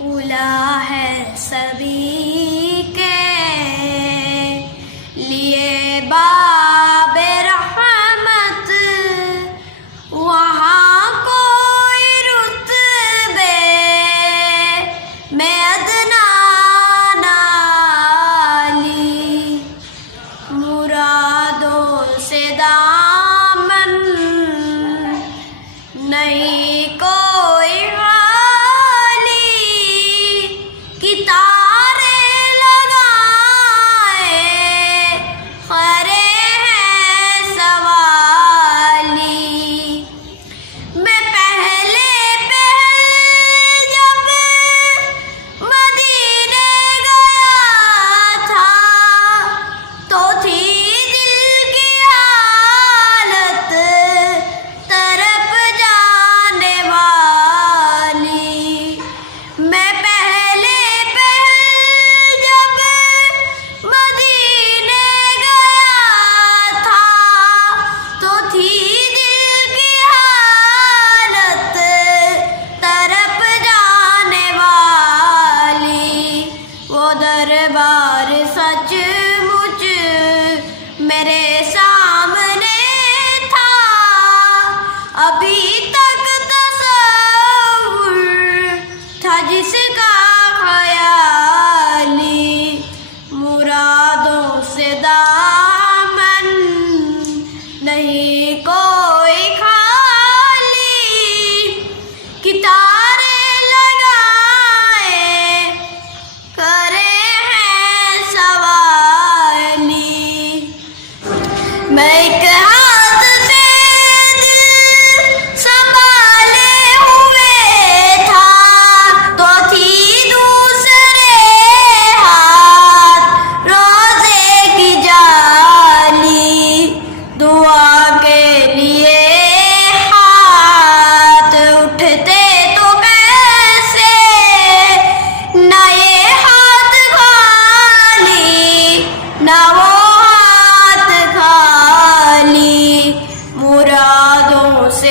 उला है सभी के लिए बाबे रहमत, वहाँ कोई रुतबे में अदना नाली, मुरादों से दामन नहीं कोई दरबार सचमुच मेरे सामने था, अभी तक तसव्वुर था जिसका ख्याली, मुरादों से दामन नहीं कोई खाली, कितारे मैं एक हाथ से दिल संभाले हुए था, तो थी दूसरे हाथ रोज़े की जाली, दुआ के लिए हाथ उठते तो कैसे, ना ये हाथ खाली ना वो मुरादों से